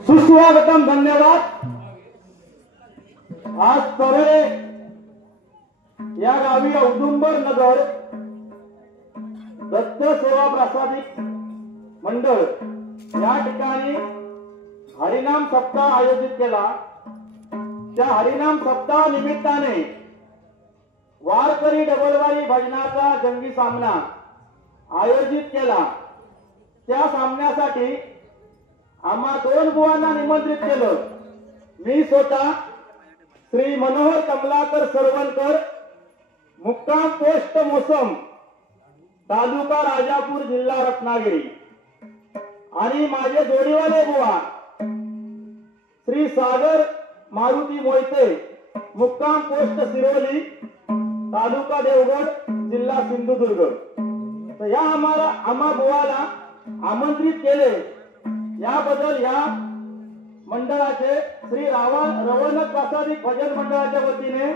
सुस्वागतम, धन्यवाद। आज तरे या गावी औदुंबर नगर दत्त सेवा प्रासादिक मंडळ या ठिकाणी हरिनाम सप्ताह आयोजित केला। त्या हरिनाम सप्ताह निमित्ताने वारकरी डबलवारी भजनाचा जंगी सामना आयोजित केला। त्या सामन्यासाठी आम्हा दोन बुवांना निमंत्रित केलं। मी स्वतः श्री मनोहर कमलाकर सरवणकर, मुक्काम पोस्ट मोसम, तालुका राजापूर, जिल्हा रत्नागिरी, आणि माझे जोडीवाले बुवा श्री सागर मारुती मोहिते, मुक्काम पोस्ट सिरोली, तालुका देवगड, जिल्हा सिंधुदुर्ग। तर या आम्हा बुवाला आमंत्रित केले याबद्दल या मंडळाचे श्री रवणक प्रासादिक भजन मंडळाच्या वतीने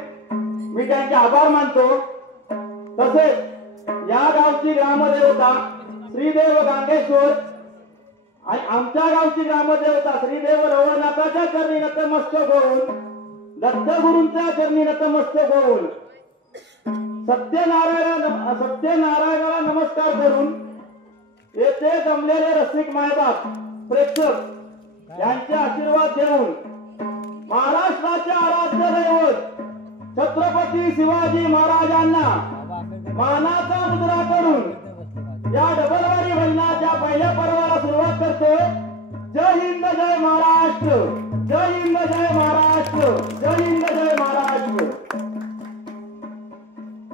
मी त्यांचे आभार मानतो। तसेच या गावची ग्रामदेवता श्रीदेव गांगेश्वर आणि आमच्या गावची ग्रामदेवता श्रीदेव रवनाथाच्या चरणी नतमस्तक होऊन, दत्तगुरूंच्या चरणी नतमस्तक होऊन सत्यनारायणाला नमस्कार करून येथे जमलेले रसिक मायबाप प्रेक्षक यांचे आशीर्वाद घेऊन महाराष्ट्राचे आराध्य दैवत छत्रपती शिवाजी महाराजांना मानाचा मुद्रा करून या डबलवारी भजनाच्या पहिल्या पर्वाला सुरुवात करतो। जय हिंद, जय महाराष्ट्र, जय हिंद, जय महाराष्ट्र, जय हिंद, जय महाराष्ट्र।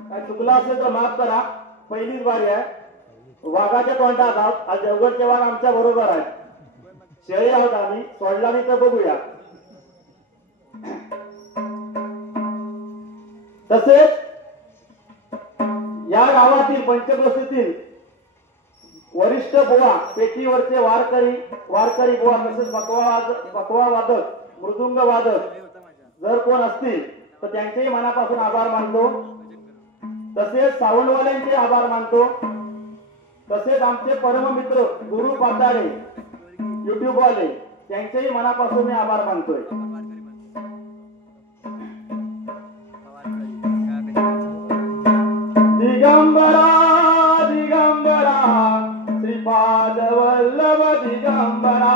काय चुकलं असेल तर माफ करा, पहिलीच बारी आहे। वाघाच्या तोंडात आहोत, आज देवगडचे वाघ आमच्या बरोबर आहे। शेळी आहोत आम्ही, सोडला नाही तर बघूया। तसेच या गावातील पंचक्रोशीतील वरिष्ठ बुवा, पेटीवरचे वारकरी बुवा, तसेच पकवा वादक, मृदुंग वादक जर कोण असतील तर त्यांचेही मनापासून आभार मानतो। तसेच सावंतवाल्यांचे आभार मानतो। तसेच आमचे परममित्र गुरु पाताळे युट्यूब वाले, त्यांचेही मनापासून मी आभार मानतोय। दिगंबरा दिगंबरा श्रीपाद वल्लभ दिगंबरा,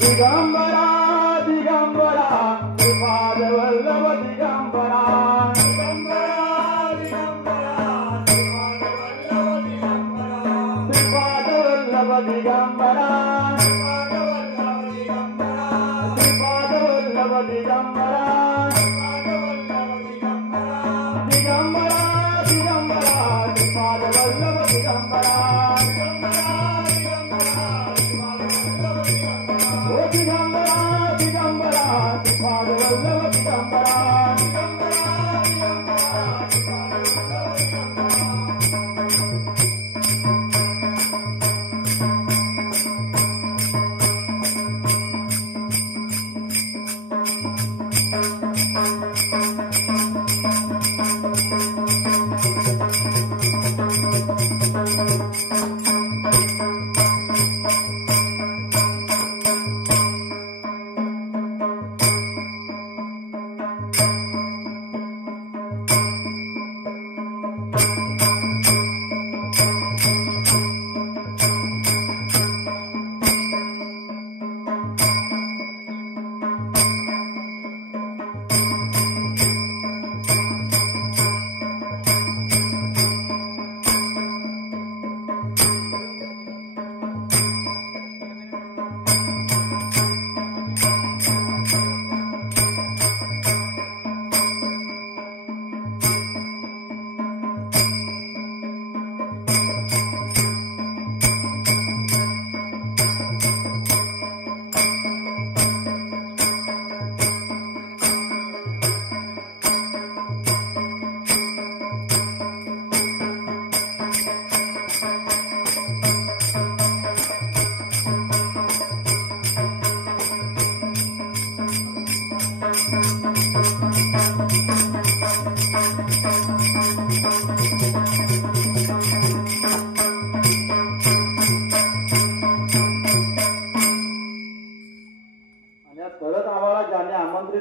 दिगंबरा दिगंबरा श्रीपाद वल्लभ दिगंबरा, श्रीपाद वल्लभ दिगंबरा, श्रीपाद वल्लभ दिगंबरा, दिगंबरा दिगंबरा श्रीपाद वल्लभ दिगंबरा, ओ दिगंबरा दिगंबरा श्रीपाद वल्लभ दिगंबरा।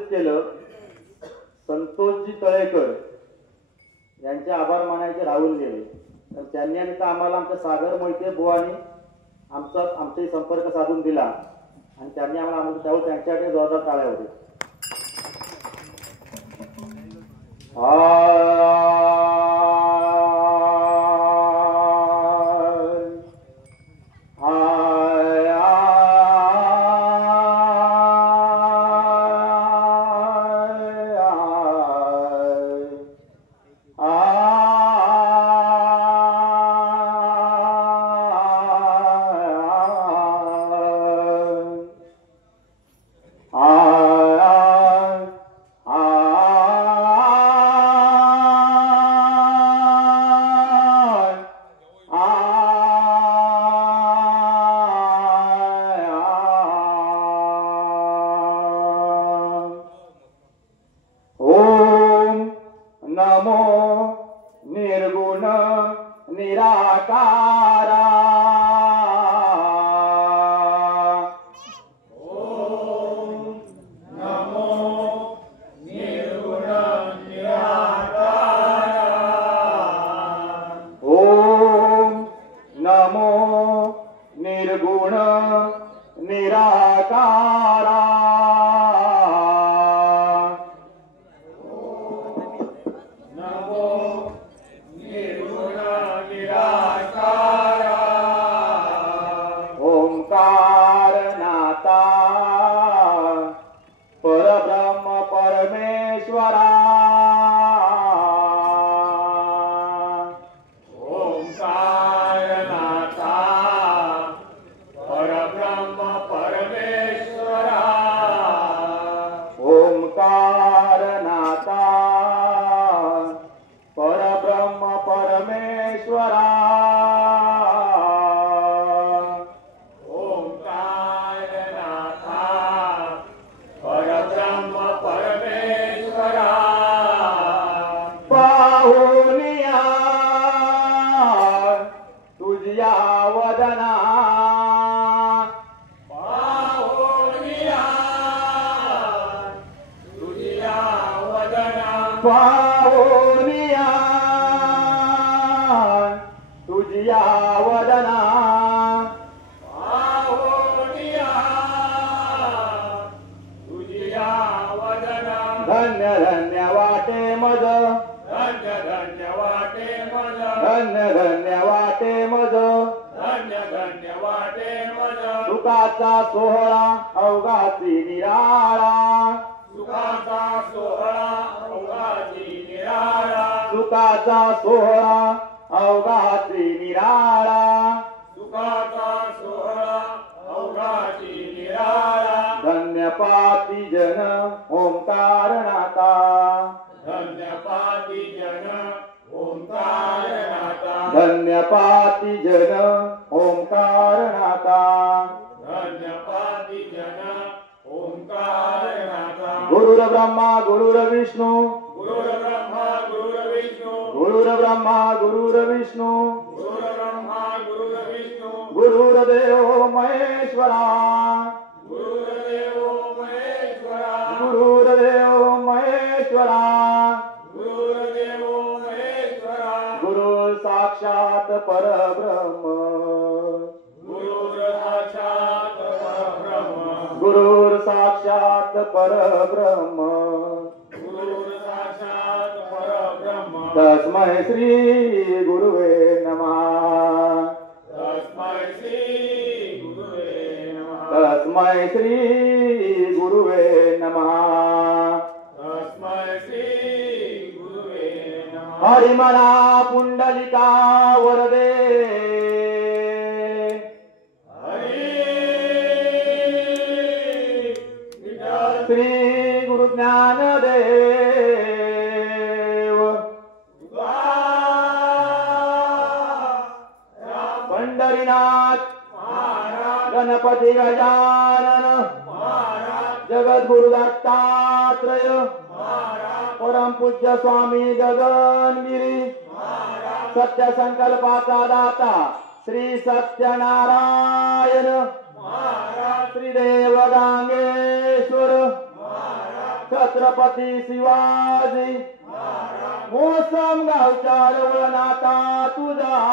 केलं. संतोषजी तळेकर यांचे आभार मानायचे राहून गेले. तर त्यांनी आणि आम्हाला आमच्या सागर मोहिते बुवानी आमचाही संपर्क साधून दिला आणि त्यांनी आम्हाला त्यावर त्यांच्याकडे जोरदार टाळ्या होते. तस्मै श्री गुरुवे नमः. तस्मै श्री गुरुवे नमः. हरिमला पुंडलिका वरदे. श्री गुरु ज्ञानदेव. पंढरीनाथ गणपती गजानन. जगद्गुरु दत्तात्रय. परम पूज्य स्वामी गगनगिरी. सत्य संकल्पाचा दाता श्री सत्यनारायण. श्री देव गांगेश्वर छत्रपती शिवाजी मोसम गावच्या रवळनाथा तुझा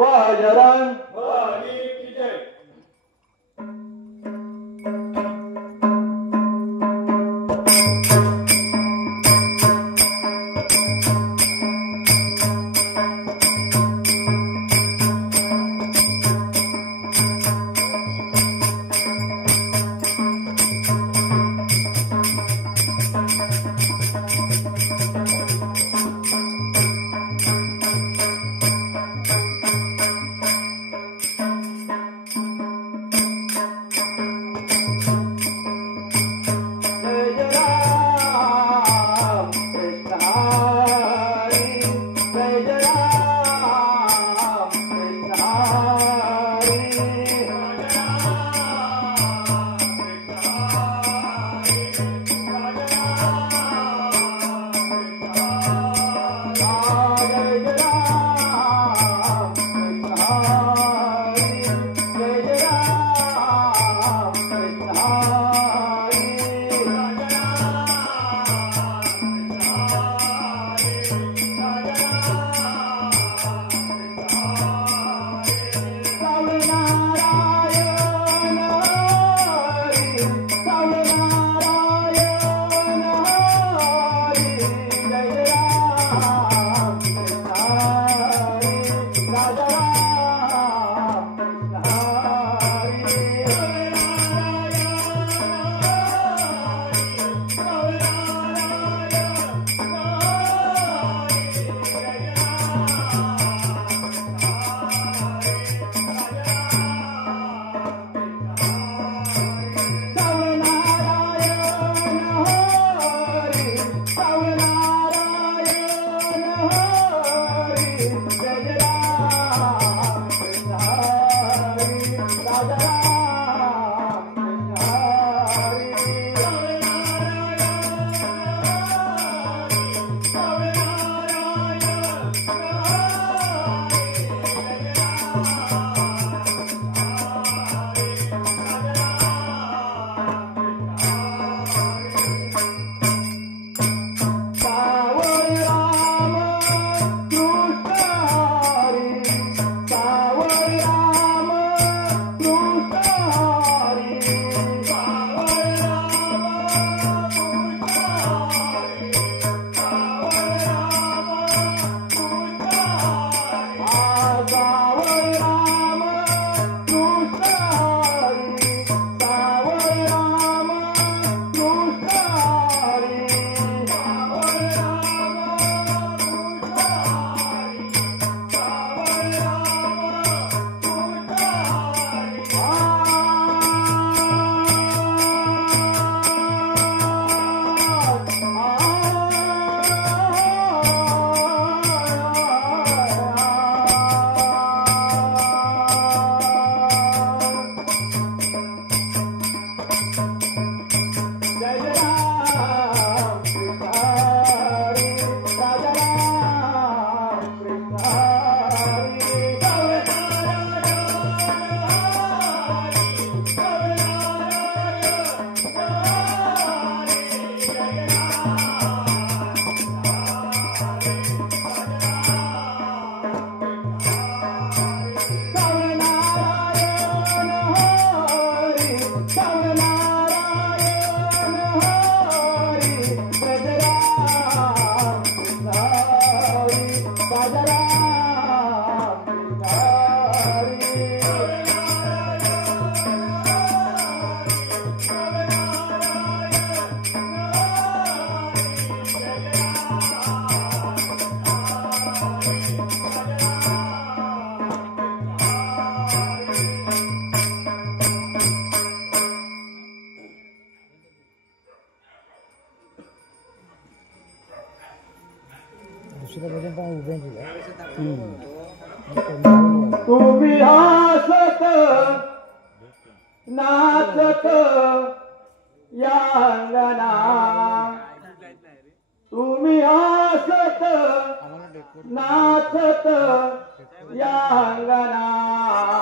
बजरंग तुम्ही हसत नाचत या अंगणा, तुम्ही हसत नाचत या अंगणा,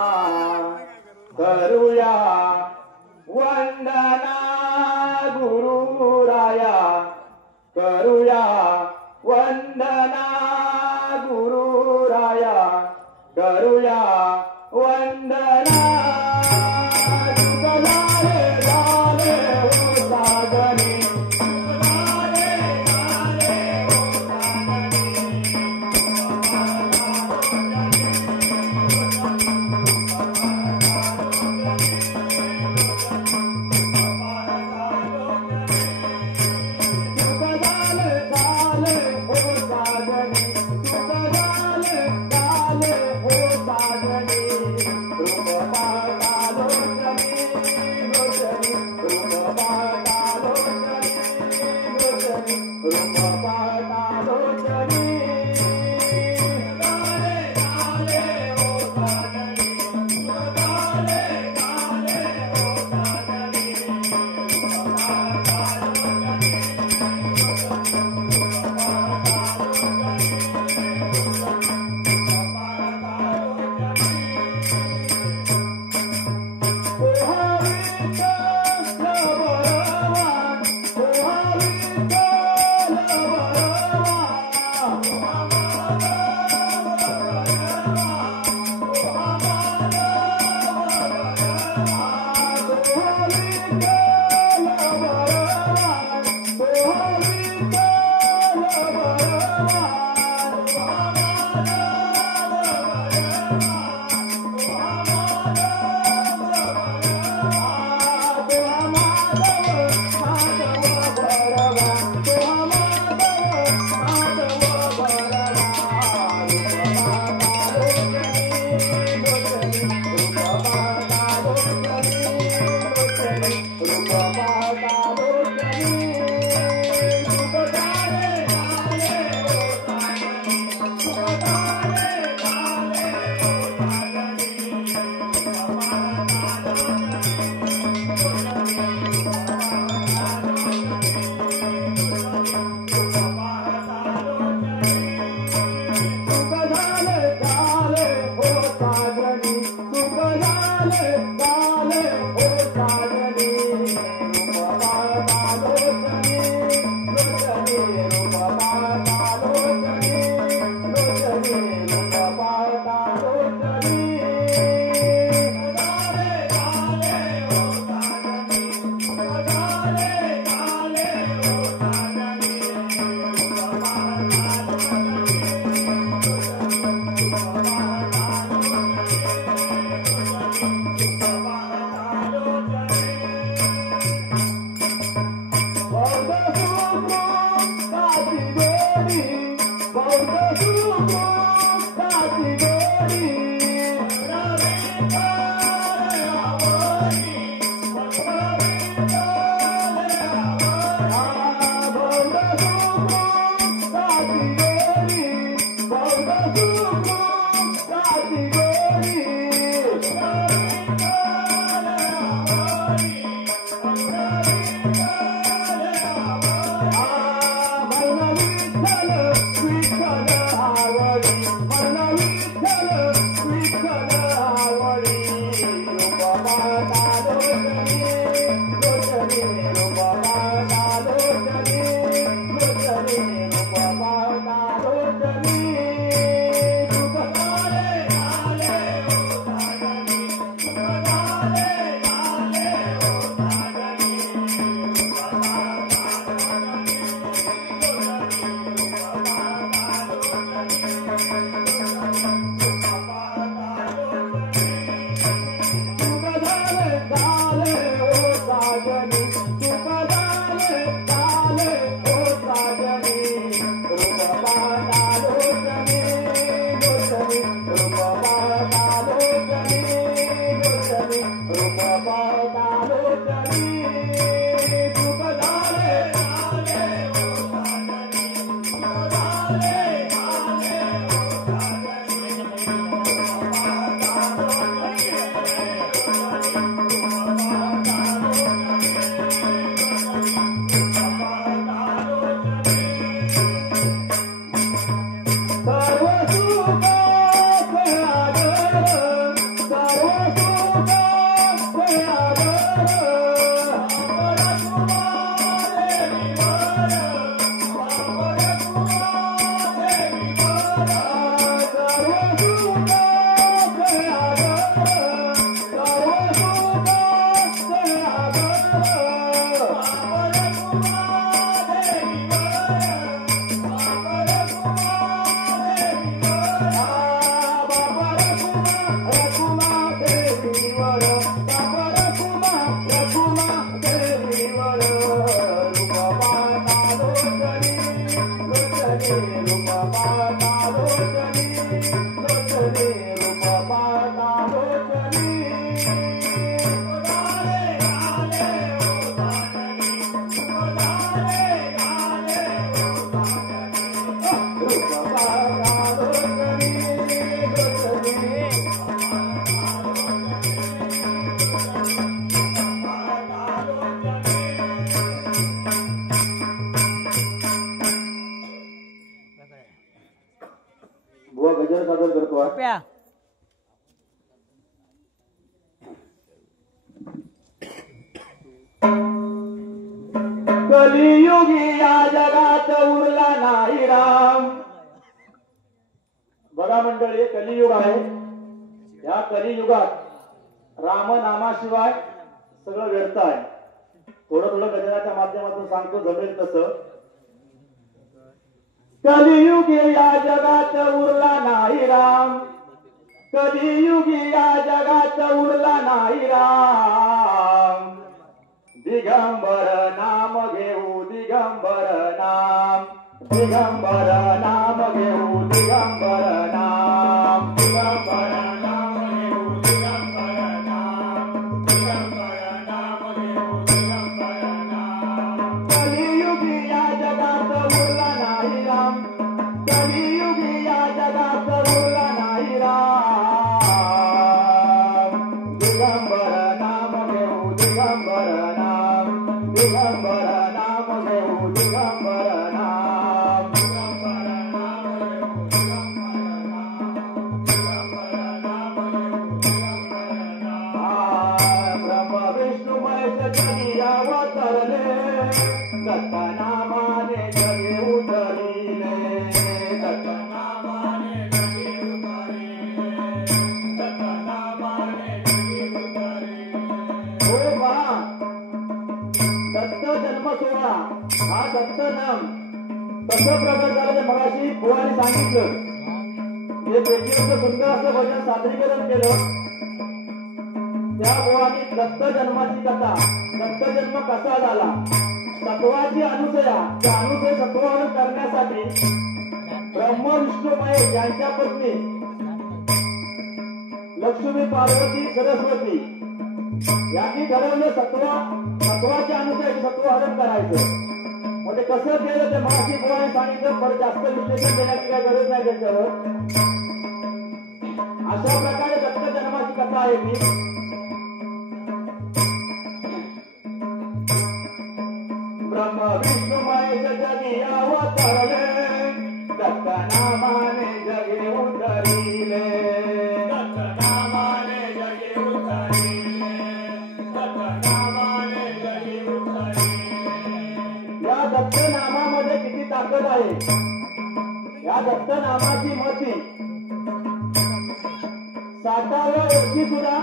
विठ्ठल सादर करतो. कलियुगी या जगात उरला नाही राम. बघा मंडळी, कलियुग आहे. या कलियुगात रामनामाशिवाय सगळं व्यर्थ आहे. थोडं थोडं गजराच्या माध्यमातून सांगतो, जमेल तसं. कलियुगी या जगात उरला नाही राम. कलियुगी या जगात उरला नाही राम. दिगंबर नाम घेऊ दिगंबर नाम. दिगंबर नाम घेऊ दिगंबर नाम. दिगंबर नाम घेऊ दिगंबर नाम. दिगंबर नाम घेऊ दिगंबर नाम. कलियुगी या जगात उरला नाही राम. कलियुगी या जगात उरला नाही राम. दिगंबर नाम घेऊ दिगंबर नाम. दिगंबर नाम घेऊ दिगंबर नाम. दिगंबर नाम घेऊ दिगंबर नाम. दिगंबर नाम घेऊ दिगंबर नाम. ब्रह्म विष्णू महेश जगी अवतरले. दत्त नामाने जगे उतरिले. दत्त नामाने जगे उतरिले. दत्त नामाने जगे उतरिले. हो बा, दत्त जन्म सोहळा हा दत्त नाम कसं प्रकट झालं मगाशी बुवाने सांगितलं. जे पेटीवरचं सुंदर असं भजन सादरीकरण केलं, त्या बुवाने दत्त जन्माची कथा, दत्त जन्म कसा झाला, सत्वाची अनुसया, त्या अनुसय सत्वावर करण्यासाठी ब्रह्म विष्णू महेश यांच्या पत्नी लक्ष्मी पार्वती सरस्वती यांनी ठरवलं सत्वाच्या अनुसार सत्वहरण करायचं. म्हणजे कसं केलं ते मराठी बुवाने सांगितलं. पण जास्त विश्लेषण देण्याची काही गरज नाही त्याच्यावर. अशा प्रकारे दत्त जन्माची कथा आहे ती. ब्रह्म विष्णू महेश जगी अवतरले. दत्त नामाने जगे उतरिले. दत्त नामाने जगे उतरिले. दत्त नामाने जगे उतरिले. या दत्त नामामध्ये किती ताकद आहे. या दत्त नामाची मती 60व्या वर्षी सुद्धा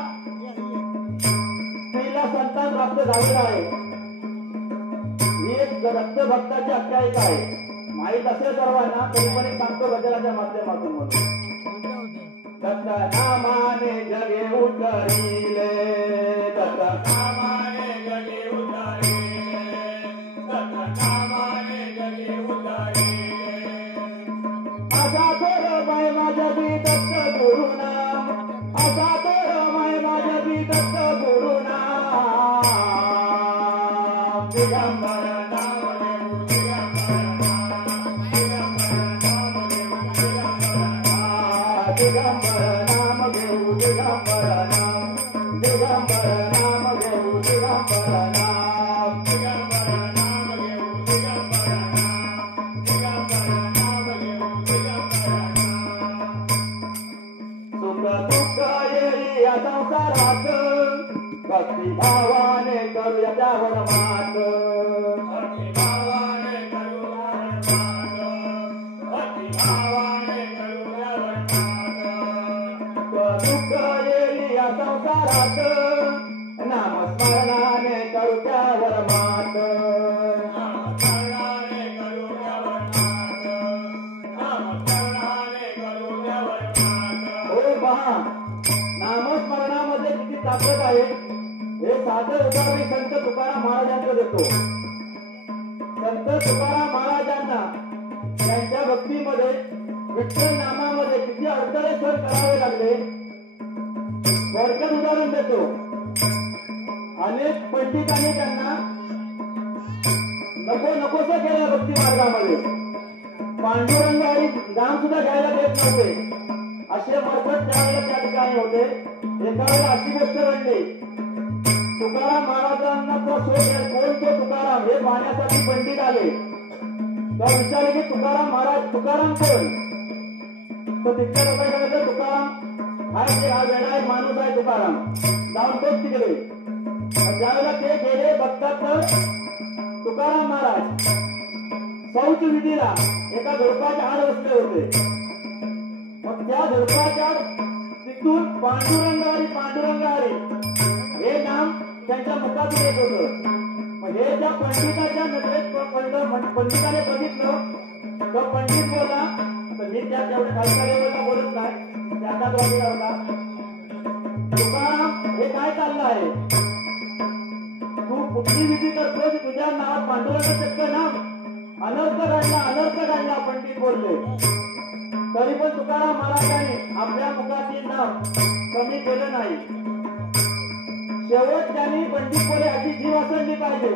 स्त्रीला संतान प्राप्त झालेला आहे. ही एक दत्त भक्ताची आख्यायिका आहे. माहीत असेल सर्वांना, तरी पण एक सांगतो गजराच्या माध्यमातून म्हणून. दत्त नामाने जगे उतरिले. दत्त नामाने जगे उतरिले. दत्त नामाने जगे उतरिले. असा तर महिमा जगी दत्त गुरु नाम. असा तर महिमा जगी दत्त गुरु नाम. दिगंबर नाम घेऊ दिगंबर नाम. दिगंबर नाम घेऊ दिगंबर नाम. दिगंबर नाम घेऊ दिगंबर नाम. दिगंबर नाम घेऊ दिगंबर नाम. दिगंबर नाम घेऊ दिगंबर नाम. सुख दुःख येई या संसारात. भक्ती भावाने करूया त्यावर मात. भक्ती भावाने करूया मात. भक्ती भावाने करूया मात. दुःख येई या संसारात. नामस्मरणाने करू त्यावर मात. नामस्मरणाने करू त्यावर मात. नामस्मरणाने करू त्यावर मात. हो पहा, नामस्मरणामध्ये किती ताकद आहे हे साधं उदाहरण संत तुकाराम महाराजांचं देतो. संत तुकाराम महाराजांना त्यांच्या भक्तीमध्ये विठ्ठल नामामध्ये किती अडथळे सहन करावे लागले. थोडक्यात उदाहरण देतो. अनेक पंडितांनी त्यांना नकोसं केलं भक्ती मार्गामध्ये. पांडुरंग आणि नाम सुद्धा घ्यायला देत नव्हते. असे मरफट त्यावेळेला त्या ठिकाणी होते. एका वेळेला अशी गोष्ट घडली. तुकाराम महाराजांना तो कोण तो तुकाराम हे पाहण्यासाठी पंडित आले. तर विचारले की तुकाराम महाराज, तुकाराम कोण. तो तिकडे लोकांकडे तुकाराम हा वेगळा एक माणूस आहे तुकाराम जाऊन तोच तिकडे ज्यावेळेला ते गेले बघतात तर तुकाराम महाराज शौच विधीला एका झोडपाच्या आड बसले होते. मग त्या झोडपाच्या तिथून पांडुरंग हरी हे नाम त्यांच्या मुखातून येत होतं. मग हे ज्या पंडिताच्या नजरेत पंडिताने बघितलं तो पंडित बोलला. तर मी त्या तेवढ्या खालच्या बोलत नाही त्याचा वाटला होता. तुकाराम हे काय चाललं आहे? तू कुठली विधी करतोय? तुझ्या नावात पांडुरंग चक्क नाम अनर्थ काढला पंडित बोलले. तरी पण तुकाराम महाराजांनी आपल्या मुखातील नाम कमी केलं नाही. शेवट त्यांनी पंडित बोले अशी जीव असली पाहिजे.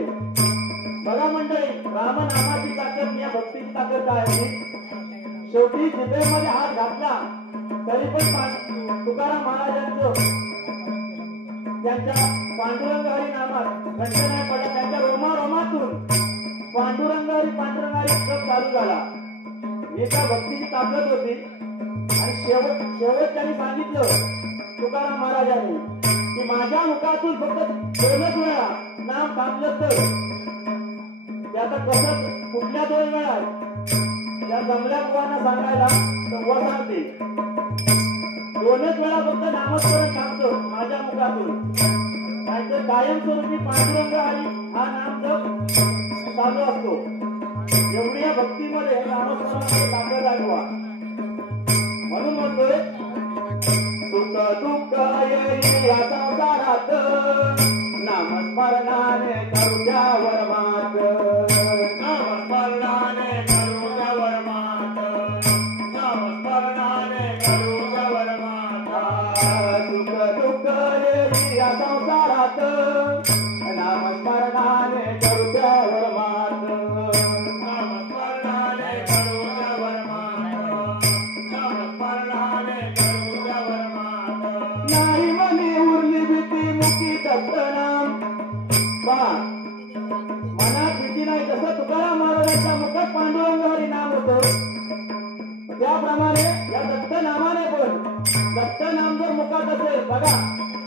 बघा मंडळी, रामनामाची ताकद या भक्तीची ताकद काय आहे? शेवटी जिभेमध्ये हात घातला तरी पण तुकाराम महाराजांचं त्यांच्या पांडुरंग हरी नामात घंट नाही पडला. त्यांच्या रोमातून पांडुरंग हरी शब्द चालू झाला. ही त्या भक्तीची ताकद होती. आणि शेवट त्यांनी सांगितलं तुकाराम महाराजांनी की माझ्या मुखातून फक्त 2च वेळा नाम थांबलं तर त्याचा कसं कुठल्या 2 वेळा त्या जमल्या बुवांना सांगायला तर वर सांगते. 2च वेळा फक्त नामस्मरण थांबतो माझ्या मुखातून. नाहीतर कायमस्वरूपी पांडुरंग हरी हा नाम जप चालू असतो. एवढी या भक्तीमध्ये नामस्मरणाची ताकद आहे बुवा. म्हणून म्हणतोय सुख दुःख येई या संसारात नामस्मरणाने करू द्यावर मात. नामस्मरणाने करू द्यावर मात. नामस्मरणाने करू द्यावर मात. सुख दुःख येई या संसारात नामस्मरणाने करू द्यावर मात. नामस्मरणाने करू द्यावर मात. नामस्मरणाने करू द्यावर मात. नाही मनी उरली भीती मुखी दत्तनाम. पहा, मनात भीती नाही. जसं तुकाराम महाराजांच्या मुखात पांडुरंग हरी नाम होतं त्याप्रमाणे या दत्त नामाने पण दत्त नाम जर मुखात असेल, बघा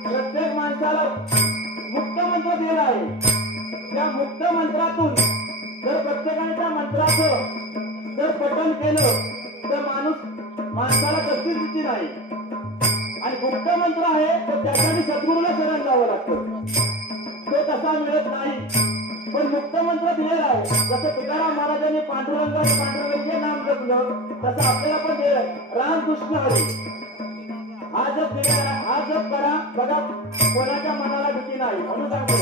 प्रत्येक माणसाला मुक्त मंत्र दिला आहे. त्या मुक्त मंत्रातून जर प्रत्येकाने त्या मंत्राचं जर पठण केलं तर माणसाला कसलीच भीती नाही. आणि गुप्त मंत्र आहे तर त्यासाठी सद्गुरूला शरण जावं लागतं. तो तसा मिळत नाही. पण मुक्त मंत्र दिलेला आहे. जसं तुकाराम महाराजांनी पांडुरंगाचे नाम जपलं तसं आपल्याला पण दिलं. राम कृष्ण हरी हा जप दिलेला, हा जप करा. बघा कोणाच्या मनाला भीती नाही. म्हणून सांगतो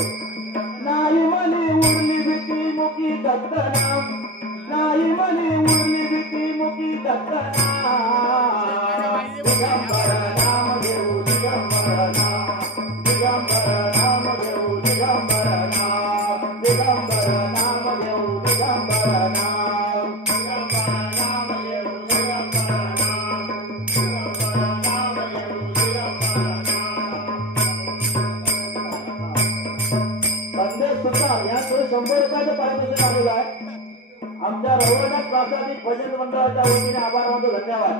नाही मनी उरली भीती मुखी दत्त नाम. नाही मनी उरली भीती मुखी दत्त नाम. दिगंबर नाम घेऊ दिगंबर नाम. दिगंबर नाम घेऊ दिगंबर नाम. दिगंबर नाम घेऊ दिगंबर नाम. दिगंबर नाम घेऊ दिगंबर नाम. दिगंबर नाम घेऊ दिगंबर नाम. संदेश सुद्धा याकडे 100 रुपयाचं पारितोषिक आलेलं आहे. आमच्या रघुनाथ प्रासादिक भजन मंडळाच्या वतीने आभार मानतो. धन्यवाद.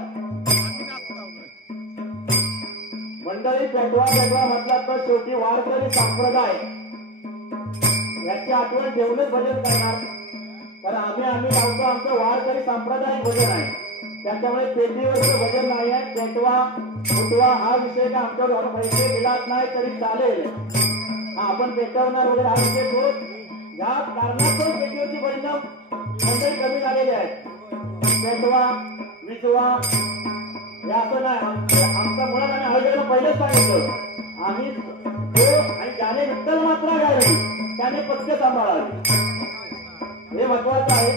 मंडळी, पेटवा म्हटला तर शेवटी वारकरी संप्रदाय याची आठवण ठेवूनच भजन करणार. कारण आम्ही लावतो आमचं वारकरी सांप्रदायिक भजन आहे. त्याच्यामुळे पेटीवरचं भजन नाही आहे. पेटवा उठवा हा विषय का आमच्यावर पैसे दिलाच नाही तरी चालेल. आपण पेटवणार वगैरे हा विषय होत. या कारणास्तव पेटीवरची भजन मंडळी कमी झालेली आहेत. पेटवा विजवा हे असं नाही. आमचा मुळात आम्ही हळदीला पहिलेच सांगितलं आम्ही आणि ज्याने विठ्ठल मात्रा गायली त्याने पथ्य सांभाळावी हे महत्वाचं आहे.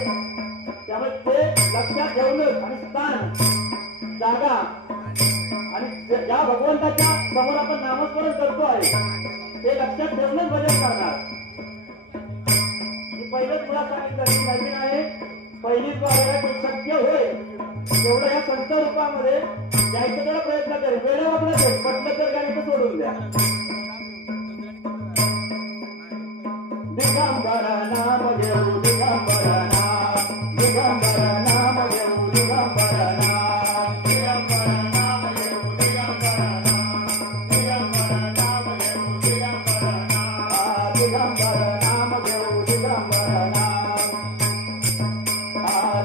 त्यामुळे ते लक्षात ठेवलं आणि स्थान जागा आणि ज्या भगवंताच्या समोर आपण नामस्मरण करतो आहे ते लक्षात ठेवूनच भजन करणार. मी पहिलंच मुळात सांगितलं की नवीन आहे. पहिलीच वार शक्य होय तेवढं या संत रूपामध्ये जायचं त्याला प्रयत्न करेल. वेळेवर आपलं पटलं तर गाणं सोडून द्या. दिगंबर नाम घेऊ दिगंबर नाम. दिगंबर नाम घेऊ दिगंबर नाम. दिगंबर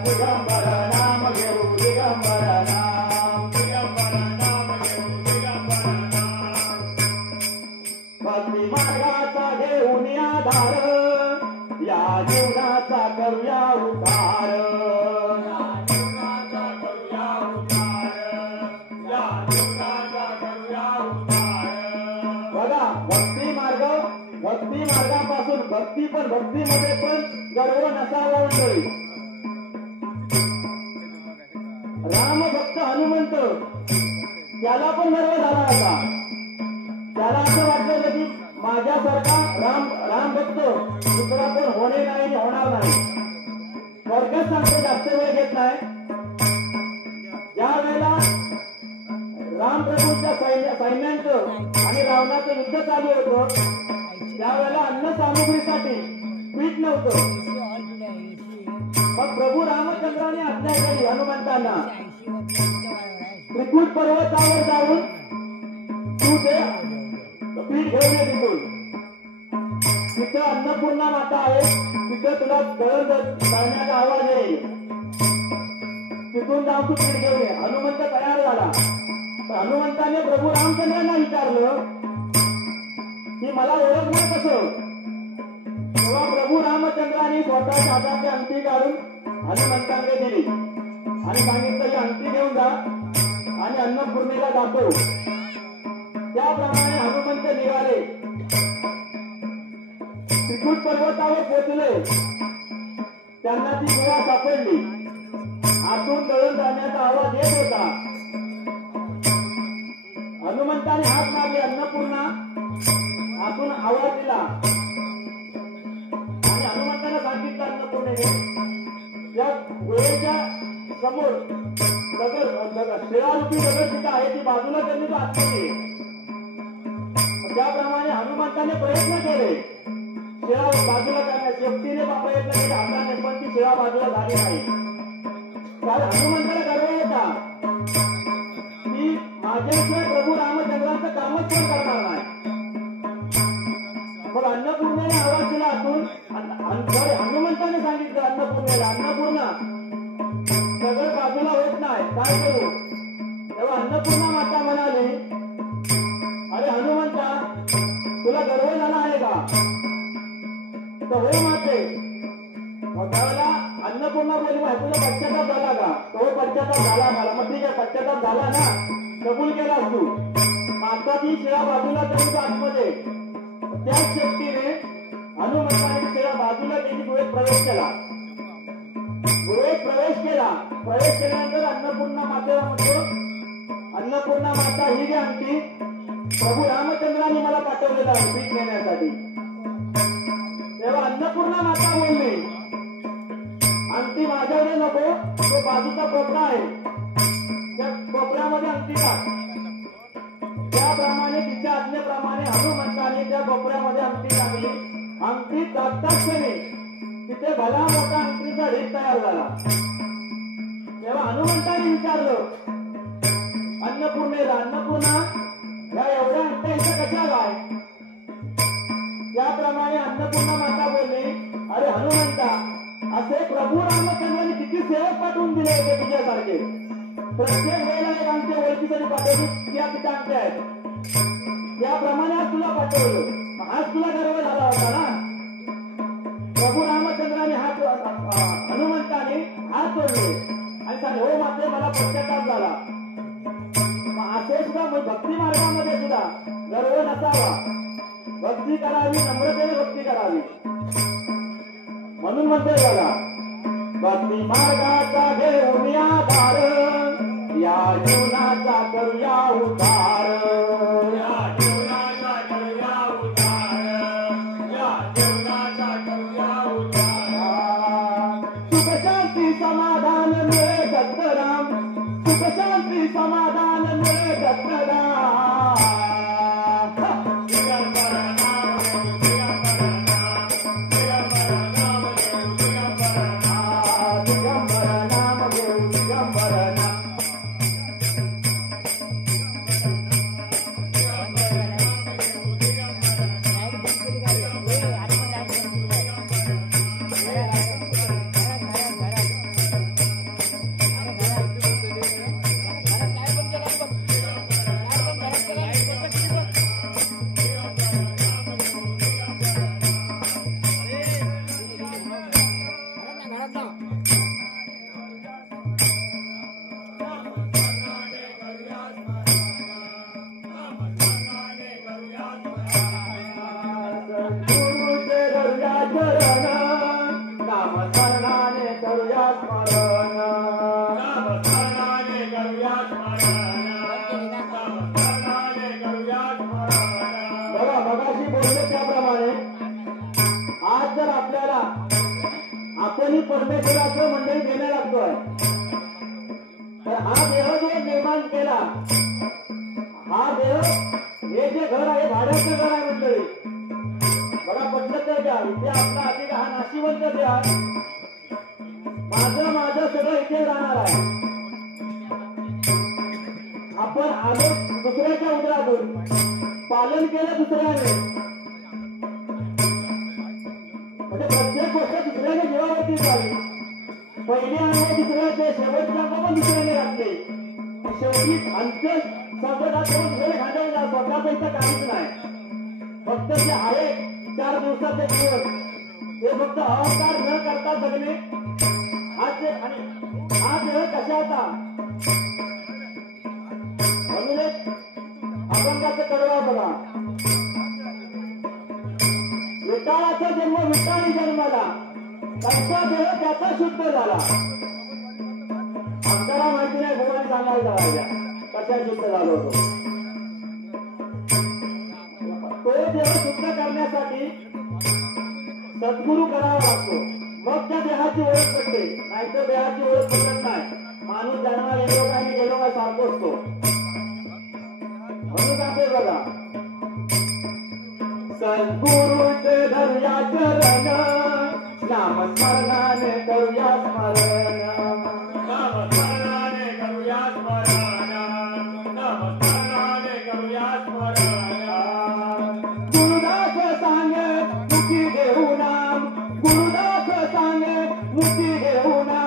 दिगंबर नाम घेऊ दिगंबर नाम भक्ती मार्गाचा घेऊन आधार या जीवनाचा करूया उद्धार बघा भक्ती मार्गापासून भक्तीमध्ये पण गर्व नसावा मंडळी. राम भक्त हनुमंत त्याला पण गर्व झाला होता. त्याला असं वाटलं की माझ्यासारखा राम भक्त दुसरा पण होणे नाही होणार नाही. थोडक्यात सांगतो, जास्त वेळ घेत नाही. ज्या वेळेला रामप्रभूंच्या सैन्यांचं आणि रावणाचं युद्ध चालू होतं त्यावेळेला अन्न सामुग्रीसाठी पीठ नव्हतं. मग प्रभू रामचंद्राने आज्ञा केली हनुमंतांना त्रिकूट पर्वतावर जाऊन तू ते पीठ घेऊन ये तिथून. तिथं अन्नपूर्णा माता आहे, तिथं तुला दळण करण्याचा आवाज येईल. तिथून जाऊन तू पीठ घेऊन ये. हनुमंत तयार झाला. हनुमंताने प्रभू रामचंद्रांना विचारलं की मला ओळखणार कसं. तेव्हा प्रभू रामचंद्रांनी स्वतःच्या हाताची अंगठी काढून हनुमंतांकडे दिली आणि सांगितलं की अंगठी घेऊन जा आणि अन्नपूर्णेला दाखव. त्याप्रमाणे हनुमंत निघाले. त्रिकूट पर्वतावर पोचले. त्यांना ती गुहा सापडली. आतून दळण जाण्याचा आवाज येत होता. हनुमंताने हात मारले अन्नपूर्णा. आतून आवाज दिला आणि हनुमंताने सांगितलं अन्नपूर्णेने या गुहेच्या समोर शिळारूपी दगड तिथं आहे, ती बाजूला त्यांनी तो आतमध्ये. त्याप्रमाणे हनुमंताने प्रयत्न केले शिळा बाजूला करण्याचे. शेपटीने प्रयत्न केले हाताने, पण ती शिळा बाजूला झाली नाही. कारण हनुमंताला गर्व होता की माझ्याशिवाय प्रभू रामचंद्रांचं कामच कोण करणार नाही. मग अन्नपूर्णेने आवाज दिला आतून. हनुमंताने सांगितलं अन्नपूर्णेला, अन्नपूर्णा दगड बाजूला होत नाही, काय करू. तेव्हा अन्नपूर्णा माता म्हणाली, अरे हनुमंता तुला गर्व झाला आहे का. तर हो माते. मग त्यावेळेला अन्नपूर्णा बोलली तुला पश्चाताप झाला का. तो पश्चाताप झाला मला. मग ठीक आहे, पश्चाताप झाला ना, कबूल केलास तू. माता ती शिळा बाजूला करून आतमध्ये. त्याच शक्तीने हनुमंताने शिळा बाजूला गेली, गुहेत प्रवेश केला. गुहेत प्रवेश केल्यानंतर अन्नपूर्णा मातेला म्हणतो, अन्नपूर्णा माता ही जी आमची प्रभू रामचंद्रांनी मला पाठवलेला आहे पीठ नेण्यासाठी. तेव्हा अन्नपूर्णा माता बोलली, अंगठी माझ्याकडे नको, तो बाजूचा कोपरा आहे, त्या कोपऱ्यामध्ये अंगठी टाक. त्याप्रमाणे तिच्या आज्ञेप्रमाणे हनुमंताने त्या कोपऱ्यामध्ये अंगठी टाकली. अंगठी टाकताच तिथे भला मोठा अंगठीचा ढीग तयार झाला. तेव्हा हनुमंताने विचारलं अन्नपूर्णेला, अन्नपूर्णा या एवढ्या अंगठ्या इथं कशा काय. त्याप्रमाणे अन्नपूर्णा माता बोलली, अरे हनुमंता असे प्रभू रामचंद्रांनी किती सेवक पाठवून दिले होते तुझ्यासारखे. प्रत्येक वेळेला एक अंगठी ओळखी तरी पाठवली, त्या तिथे अंगठ्या आहेत. त्याप्रमाणे आज तुला पाठवलं. आज तुला गर्व झाला होता ना. प्रभू रामचंद्राने हनुमंताने हात जोडले आणि सांगितले, हो माते मला पश्चाताप झाला. असे सुद्धा भक्ती मार्गामध्ये सुद्धा गर्व नसावा. भक्ती करावी, नम्रतेने भक्ती करावी. म्हणून म्हणते बघा, भक्ती मार्गाचा घेऊन आधार या जीवनाचा करूया उद्धार. समाधान मिळे दत्तराम, सुख शांती समाधान मिळे दत्तराम. दिगंबर नाम घेऊ दिगंबर नाम, दिगंबर नाम घेऊ दिगंबर नाम, दिगंबर नाम घेऊ दिगंबर नाम. बघा मगाशी बोलले त्याप्रमाणे आज जर आपल्याला आपणही परमेश्वराचं मंडळी देणं लागतोय तर हा देह जो निर्माण केला हा देह हे जे घर आहे भाड्याचं घर आहे मंडळी. बघा पटलं तर घ्या इथे आपला अधिक हा नाशिवंत देह माझं सगळं इथे राहणार आहे. आपण आलो दुसऱ्याच्या उदरातून पालन केलं दुसऱ्याने म्हणजे प्रत्येक गोष्ट दुसऱ्याने जीवावरती झाली. पहिले अंग दुसऱ्याचे शेवटचे अंग पण दुसऱ्याने घातले. शेवटी अंत्य संकटात दुसरे घालवला स्वतःच इथं काहीच नाही. फक्त जे आहे 4 दिवसाचे दिवस ते फक्त अहंकार न करता जगणे आणि हा देह कशाचा म्हणून अपंगाचं कडवा बघा. विटाळाचा जन्म विटाळी जन्माला त्यांचा देह त्याचा शुद्ध झाला. आपल्याला माहिती नाही भगवान सांगायला पाहिजे कशा शुद्ध झालो होतो. तो देह शुद्ध करण्यासाठी सद्गुरू करावा लागतो मग त्या देहाची ओळख पडते. नाहीतर देहाची ओळख पडत नाही. माणूस जन्माला गेलो काय गेलो काय सारखो असतो. म्हणून सांगते बघा सद्गुरूचे धरूया चरण नामस्मरणाने करूया स्मरण. नामस्मरणाने करूया स्मरण. नामस्मरणाने करूया स्मरण. गुरुदास सांगे मुखी घेऊ नाम. गुरुदास सांगे मुखी घेऊ नाम.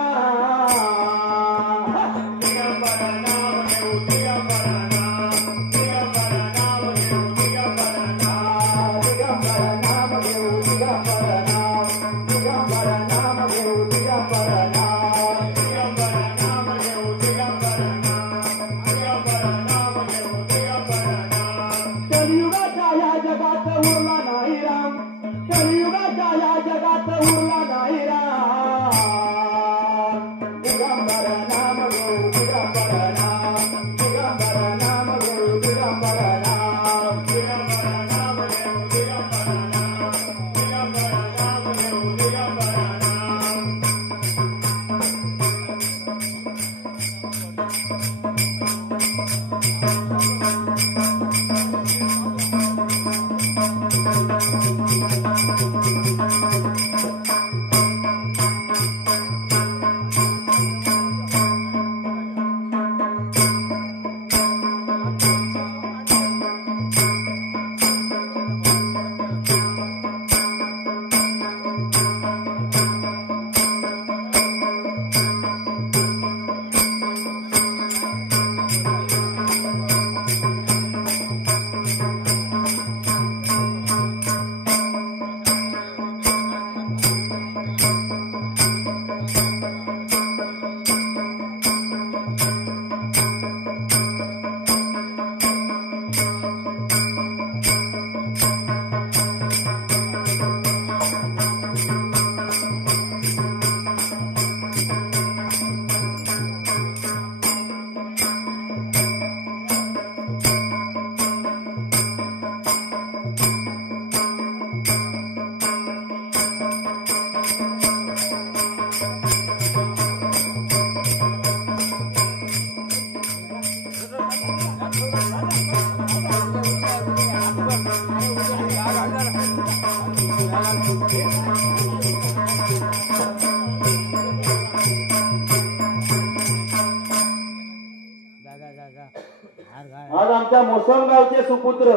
आज आमच्या मोसमगावचे सुपुत्र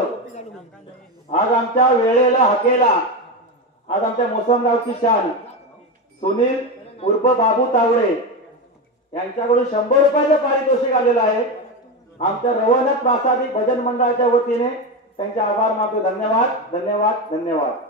आज आमच्या वेळेला हकेला आज आमच्या मोसमगावची शान सुनील उर्फ बाबू तावडे यांच्याकडून 100 रुपयाचं पारितोषिक आलेलं आहे. आमच्या रवनाथ प्रासादिक भजन मंडळाच्या वतीने त्यांचे आभार मानतो. धन्यवाद धन्यवाद धन्यवाद.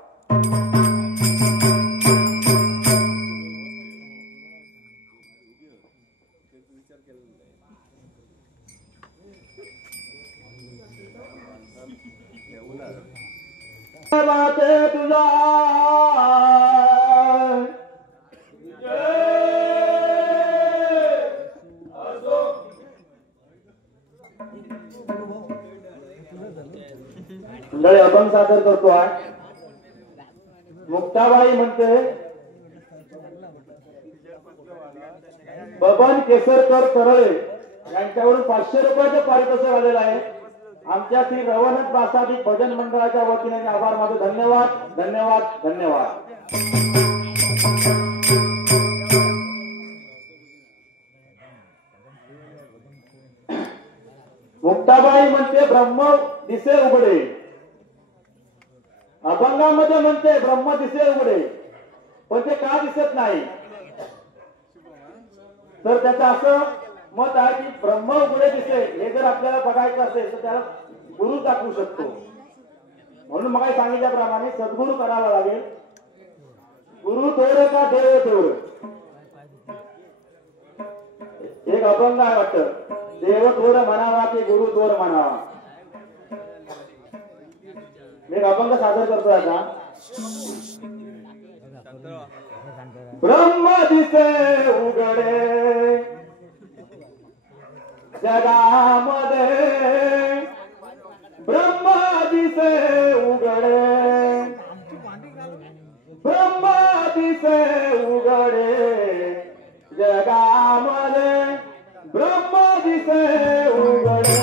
तुझा मंडळी अभंग सादर करतो आहे. मुक्ताबाई म्हणते, बबन केसरकर तरळे यांच्याकडून 500 रुपयाचं पारितोषिक आलेलं आहे. आमच्या श्री रवनाथ बासादी भजन मंडळाच्या वतीने आभार मानतो. धन्यवाद धन्यवाद धन्यवाद. मुक्ताबाई म्हणते ब्रह्म दिसे उघडे. अभंगामध्ये म्हणते ब्रह्म दिसे उघडे, पण ते का दिसत नाही? तर त्याचं असं मत आहे की ब्रह्म उघडे दिसे हे जर आपल्याला बघायचं असेल तर त्याला गुरु दाखवू शकतो. म्हणून मग सांगितल्याप्रमाणे सद्गुरु करावा लागेल. गुरु थोर का देव थोर. एक अभंग आहे वाटतं, देव थोर म्हणावा की गुरु थोर म्हणावा. मी अभंग सादर करतो आता. ब्रह्म दिसे उघडे जगामध्ये, ब्रह्म दिसे उघडे, ब्रह्म दिसे उघडे जगामध्ये, ब्रह्म दिसे उघडे.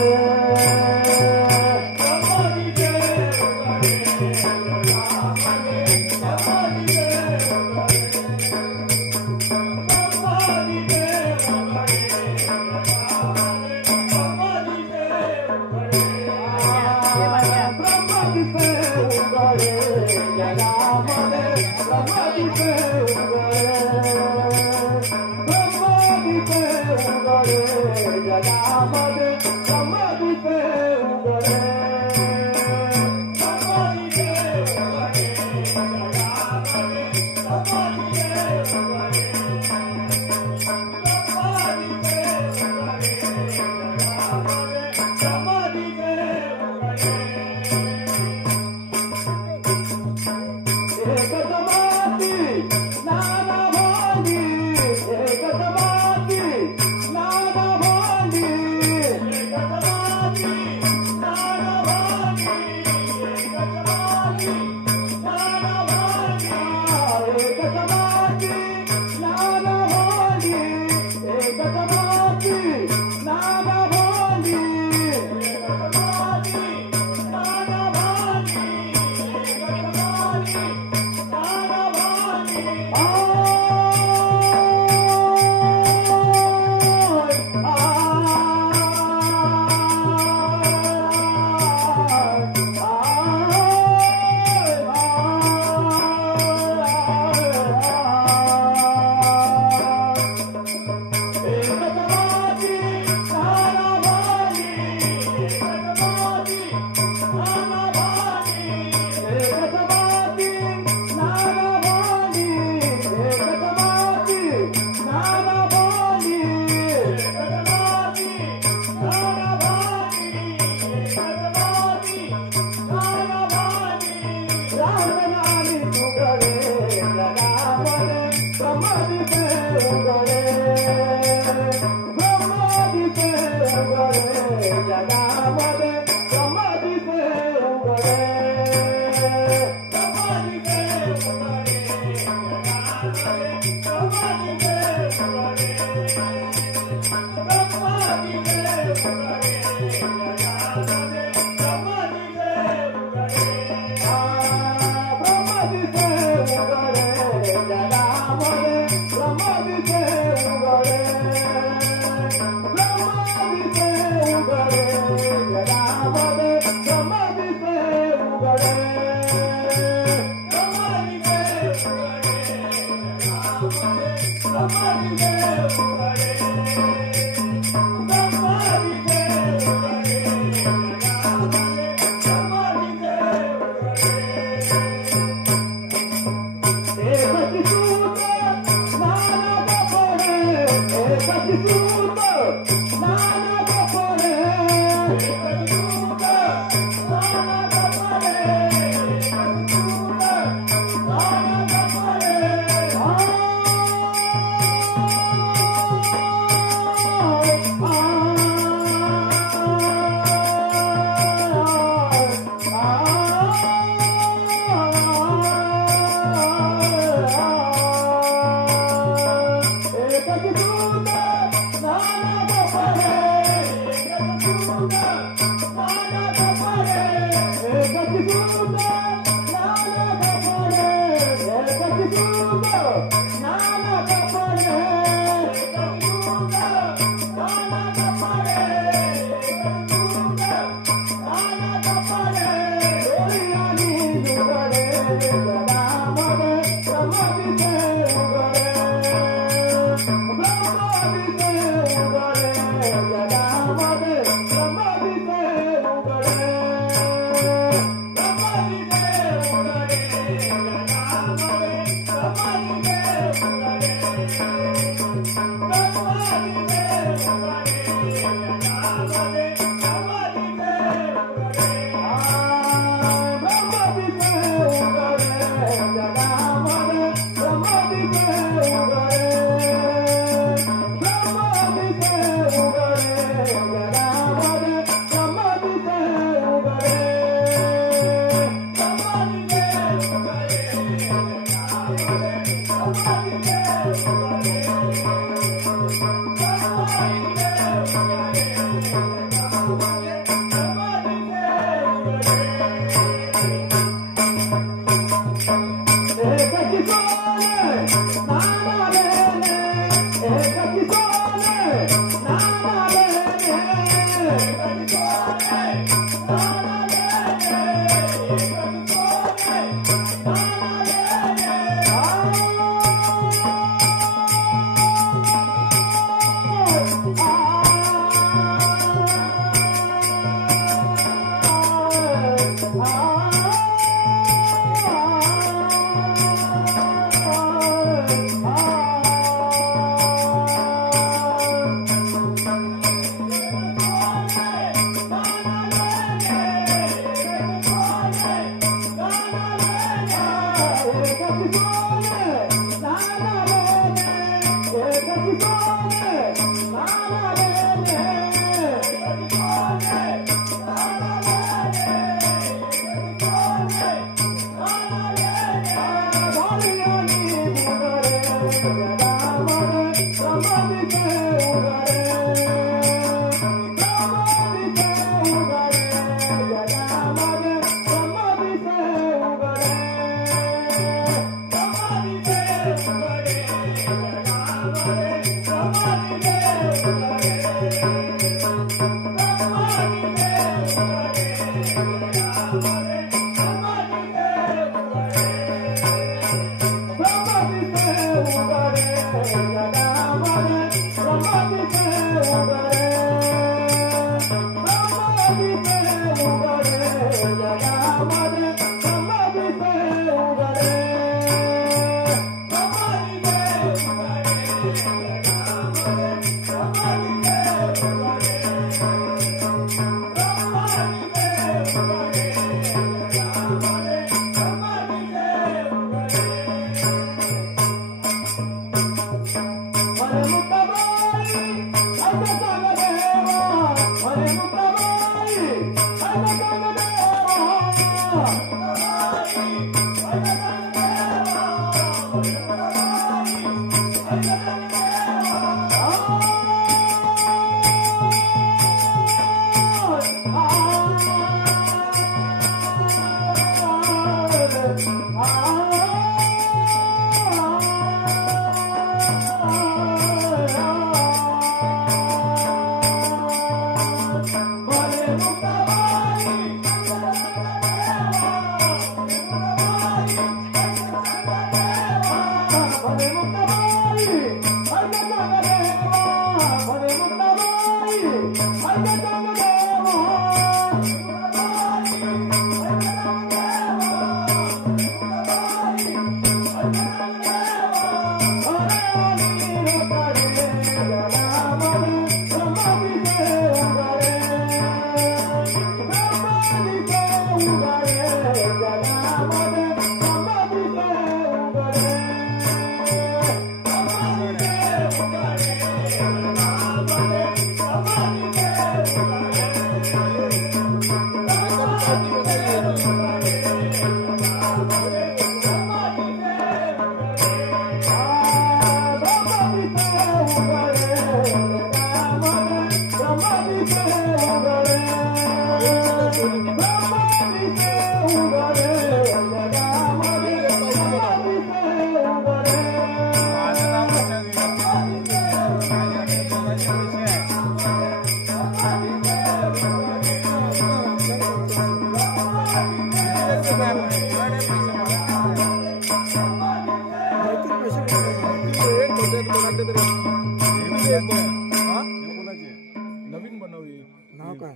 नवीन बनवली नाव काय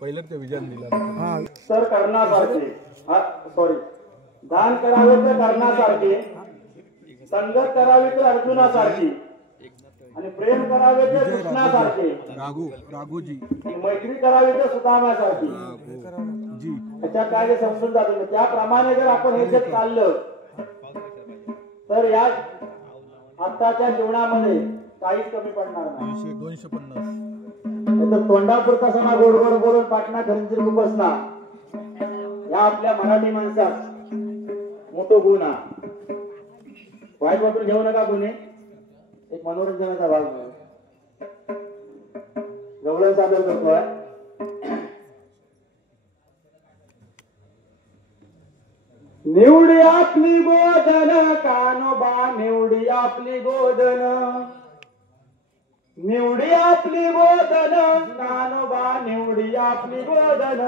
पहिलं ते विजन दिला सर करण्यासारखे सॉरी दान करावे तर करण्यासारखे संगत करावी तर अर्जुनासारखी आणि प्रेम करावे ते विजय कृष्णासारखे, राघोजी मैत्री करावी ते सुदामासारखी. जी त्याच्यात काय ते समजून जातं. त्याप्रमाणे जर आपण हे जग चाललं तर या आताच्या जीवनामध्ये काहीच कमी पडणार नाही. 250 तर तोंडापुरता सणा गोड गोड बोलून पाटणा खंजीर बसला या आपल्या मराठी माणसात मोठो गुण आहे. वाईट वाटून घेऊ नका गुन्हे, एक मनोरंजनाचा भाग आहे. गवळण सादर करतोय. निवडी आपली गोदन कानोबा, निवडी आपली गोदन, निवडी आपली गोदन कानोबा, निवडी आपली गोदन.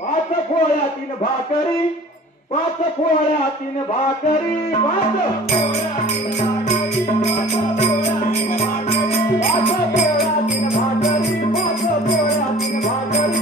पाच पोळ्या तीन भाकरी, पाच पोळ्या तीन भाकरी, पाच पोळ्या तीन भाकरी, पाच पोळ्या तीन भाकरी,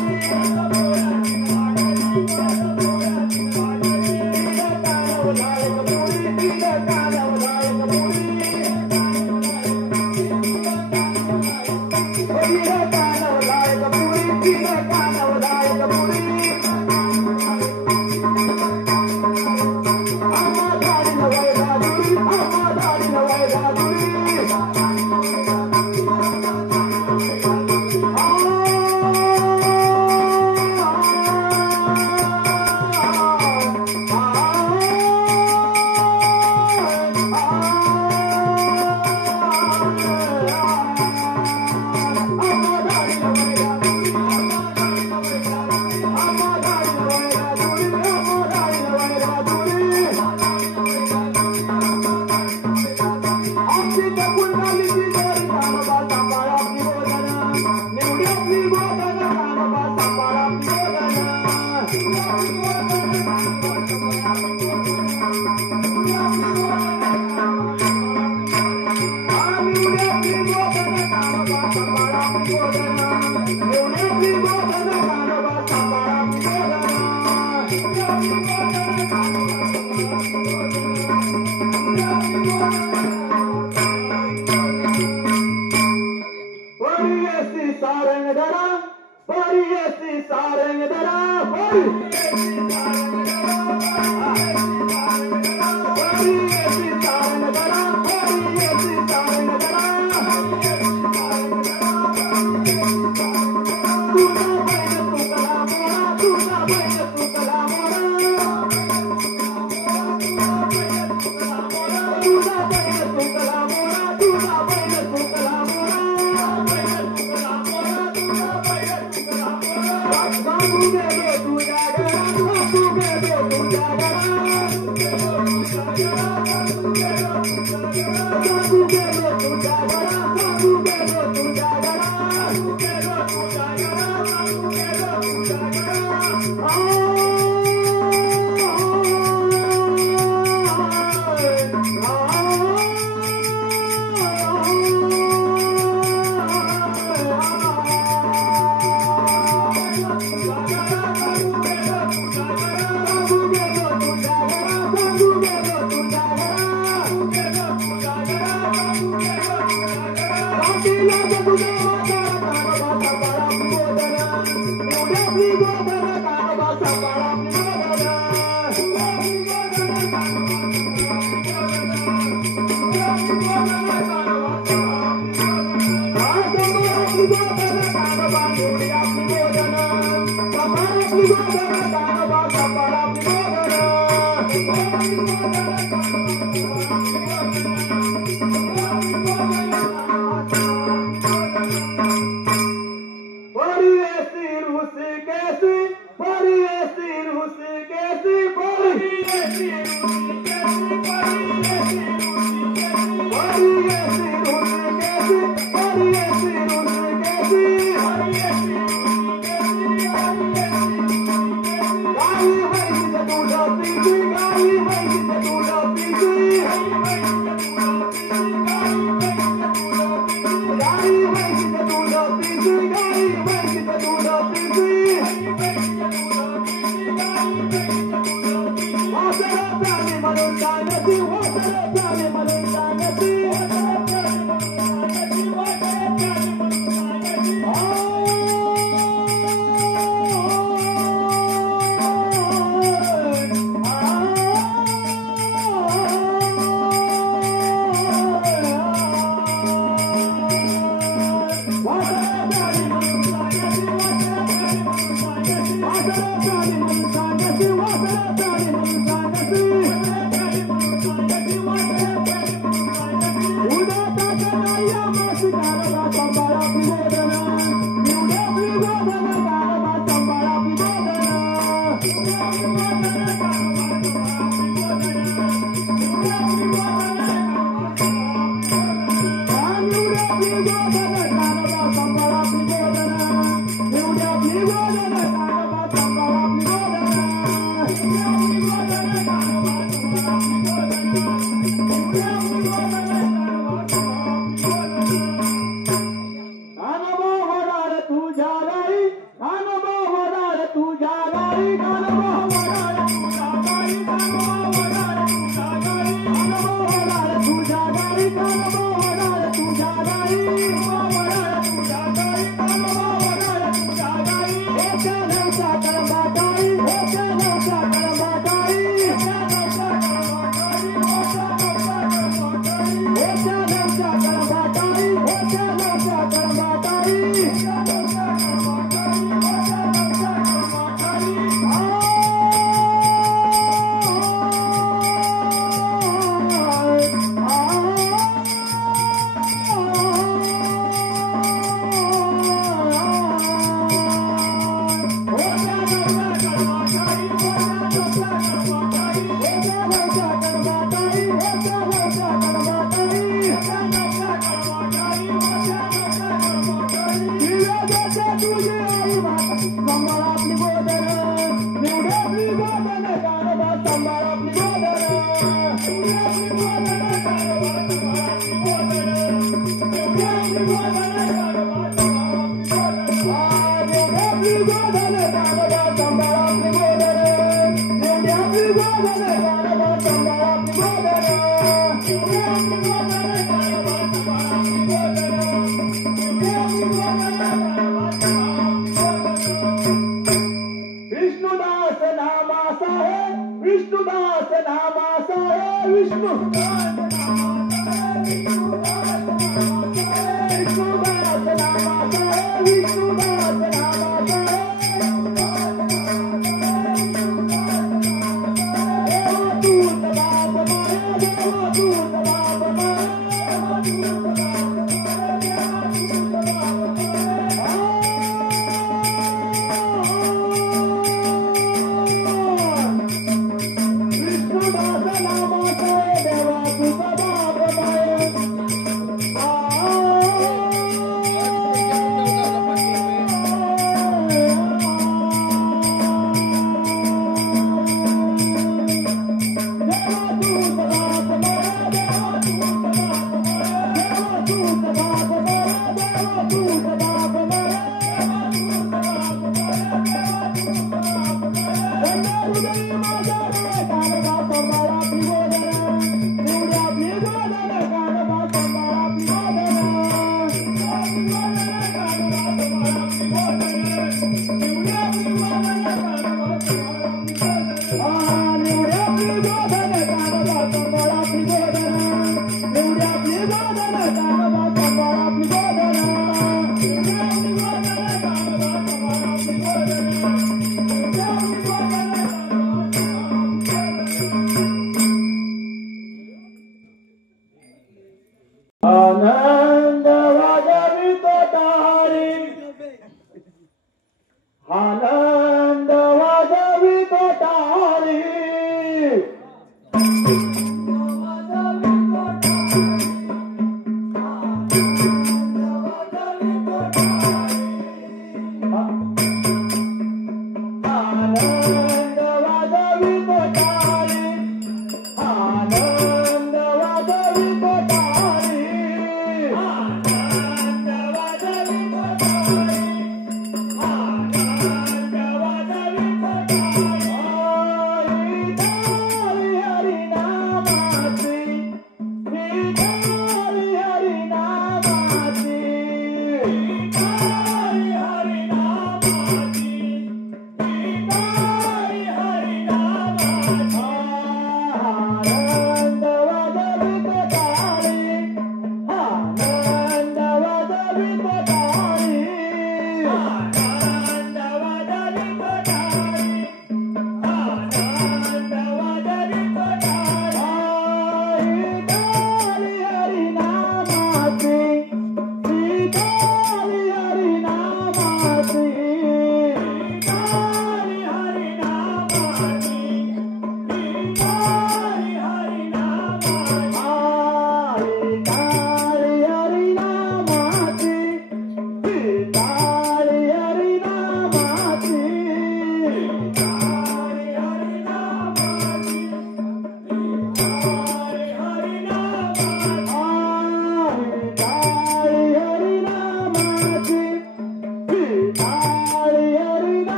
Thank you.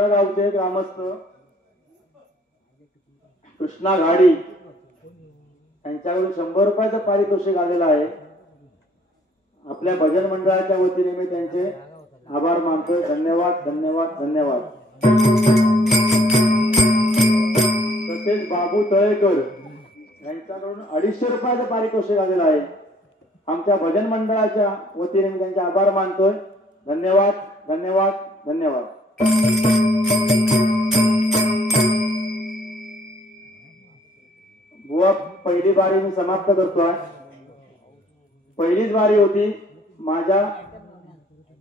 आमच्या गावचे ग्रामस्थ कृष्णा घाडी यांच्याकडून 100 रुपयाचं पारितोषिक आलेलं आहे. आपल्या भजन मंडळाच्या वतीने मी त्यांचे आभार मानतोय. धन्यवाद धन्यवाद धन्यवाद. तसेच बाबू तळेकर यांच्याकडून 250 रुपयाचं पारितोषिक आलेलं आहे. आमच्या भजन मंडळाच्या वतीने मी त्यांचे आभार मानतोय. धन्यवाद धन्यवाद धन्यवाद. बुवा पहिली बारी मी समाप्त करतोय. पहिलीच बारी होती, माझ्या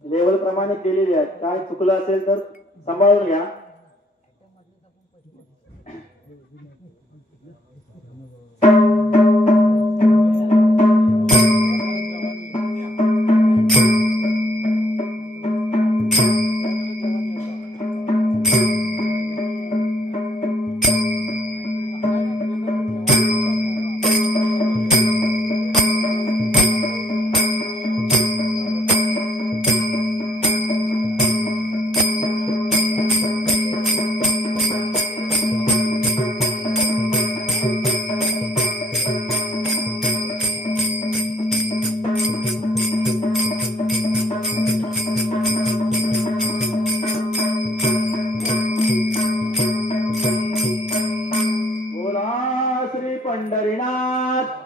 लेवल प्रमाणे केलेली आहे. काय चुकलं असेल तर सांभाळून घ्या. पंढरीनाथ